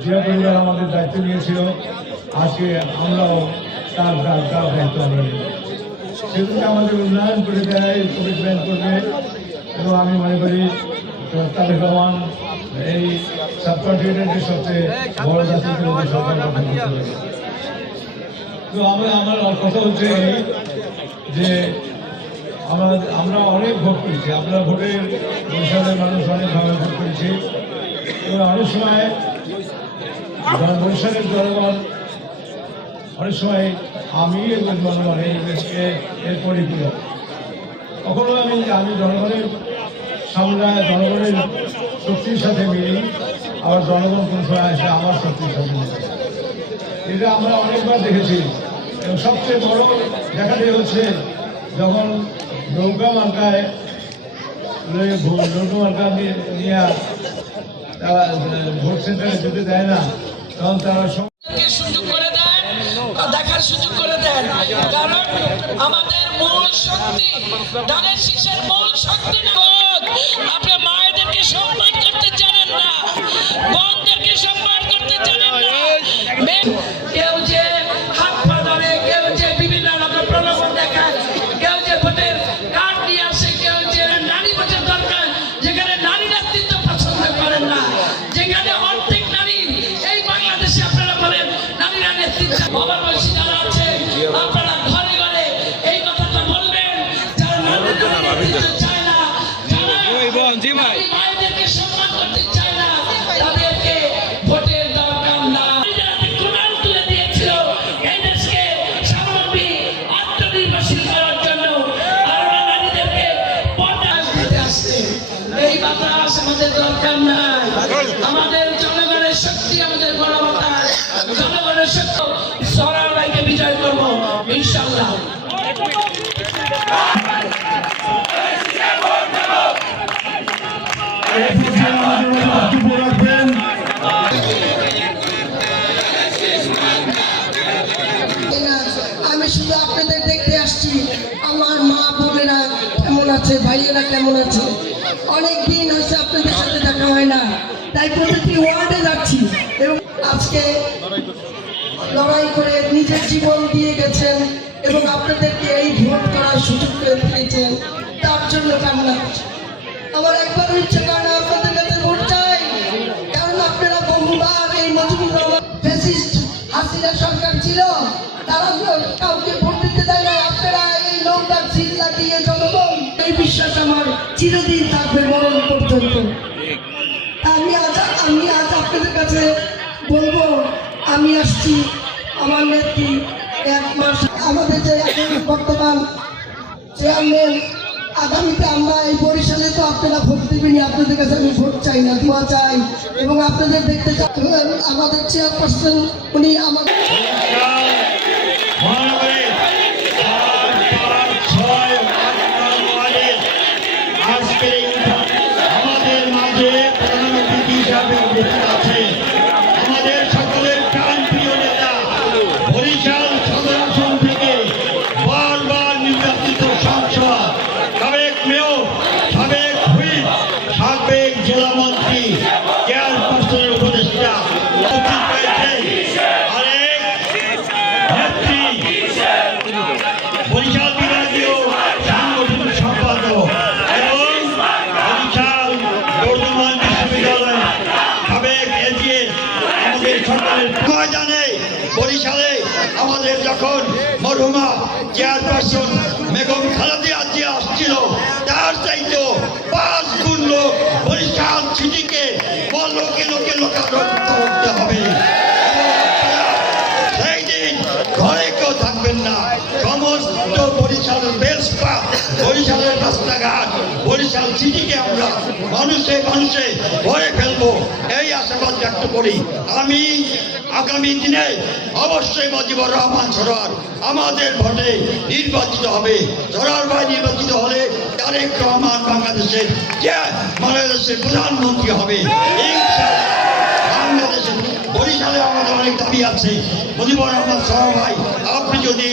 জিয়া পরিবার আমাদের দায়িত্ব নিয়েছিল, আজকে আমরাও তার দায়িত্ব আমরা নিই। সেগুলোকে আমাদের উন্নয়ন করে দেয়, কমিটমেন্ট করবে। এবং আমি মনে করি তারেক রহমান এই সাবকন্টিনেন্টের সবচেয়ে বড় জাতীয়তাবাদী সরকার গঠন করতে পারে। তো আমার কথা হচ্ছে এই যে আমরা অনেক ভোট করেছি, আমরা ভোটের বরিশালের মানুষ অনেকভাবে ভোট করেছি। এবং অনেক সময় বরিশালের জনগণ, অনেক সময় আমি এবং জনগণ এই দেশকে এর পরিপূরক। কখনো আমি জনগণের সামনে জনগণের শক্তির সাথে মিলি, আবার জনগণ কোন সময় আসে আমার শক্তির সাথে মিলে। এটা আমরা অনেকবার দেখেছি। এবং সবচেয়ে বড় দেখাতে হচ্ছে যখন নৌকা মার্কায় নিয়ে তারা ভোট সেন্টারে যেতে দেয় না, তখন তারা সুযোগ করে দেন, দেখার সুযোগ করে দেন। কারণ আমাদের মূল শক্তি, ধানের শীষের মূল শক্তি আপনি মায়েদেরকে সম্মান করতে জানেন না, বোনদেরকে সম্মান করতে জানেন না। কেউ যে হাত পা ধরে, কেউ যে বিভিন্ন রকম প্রলোভন দেখায়, কেউ যে ভোটের কার্ড নিয়ে আসে, কেউ যে নারী ভোটের দরকার, যেখানে নারী নেতৃত্ব পছন্দ করেন না, যেখানে অর্ধেক নারী এই বাংলাদেশে আপনারা বলেন নারীরা নেতৃত্ব। বাবার বয়সী যারা আছে আপনারা ঘরে ঘরে এই কথাটা বলবেন, যারা নারীরা নেতৃত্ব চায় না, যারা মায়েদেরকে সম্মান করতে চায় না, তাদেরকে ভোটের দরকার না। কোরআন তুলে দিয়েছিল এই দেশকে স্বাবলম্বী আত্মনির্ভরশীল করার জন্য, আর নারীদেরকে পর্দায় দিতে আসছে। এই বাতাস আমাদের দরকার নাই। আমাদের জনগণের শক্তি, আমাদের বড় বাতাস, জনগণের শক্তি। সরাইকে বিজয় করবো ইনশাআল্লাহ। আমি শুধু আপনাদের দেখতে আসছি, আমার মা বোনেরা কেমন আছে, ভাইয়েরা কেমন আছে। অনেকদিন হয়েছে আপনাদের সাথে দেখা হয় না, তাই প্রতিটি ওয়ার্ডে যাচ্ছি। এবং আজকে লড়াই করে নিজের জীবন দিয়ে গেছেন এবং আপনাদেরকে এই ভোট করার সুযোগ করে দিয়েছেন, তার জন্য কামনা করছি। আমার একবার ইচ্ছে করে না আপনাদের কাছে ভোট চাই, কারণ আপনারা বহুবার এই মুজিবুর রহমান ফ্যাসিস্ট হাসিনা সরকার ছিল, তারা কাউকে ভোট দিতে দেয় না। আপনারা এই নৌকার সিল লাগিয়ে জনগণ, এই বিশ্বাস আমার চিরদিন থাকবে মরণ পর্যন্ত। আমি আজ আপনাদের কাছে বলবো, আমি আসছি আমার নেত্রী 1 মাস আমাদের যে এখন বর্তমান চেয়ারম্যান, আগামীতে আমরা এই বরিশালে তো আপনারা ভোট দেবেনি, আপনাদের কাছে আমি ভোট চাই না, দোয়া চাই। এবং আপনাদের দেখতে চাই আমাদের চেয়ারপারসন, উনি আমাদের ময়দানে বরিশালে আমাদের যখন মরহুমা চেয়ারপারসন বেগম খালেদা জিয়া আসছিল, তার চাইতে 5 গুণ লোক বরিশাল সিটিকে লোকে লোকে লোকারণ্য করতে হবে। সেই দিন ঘরে কেউ থাকবেন না, সমস্ত বরিশালের বেসপা, বরিশালের রাস্তাঘাট, বরিশাল সিটিকে আমরা মানুষে মানুষে ভরে ফেলবো, এই আশাবাদ ব্যক্ত করি। আমি আগামী দিনে অবশ্যই মুজিবুর রহমান সরকার আমাদের ভোটে নির্বাচিত হবে। সরকার ভাই নির্বাচিত হলে তারেক রহমান বাংলাদেশের বাংলাদেশের প্রধানমন্ত্রী হবে ইনশাআল্লাহ। বাংলাদেশের বরিশালে আমাদের অনেক দাবি আছে। মুজিবুর রহমান সরকার ভাই, আপনি যদি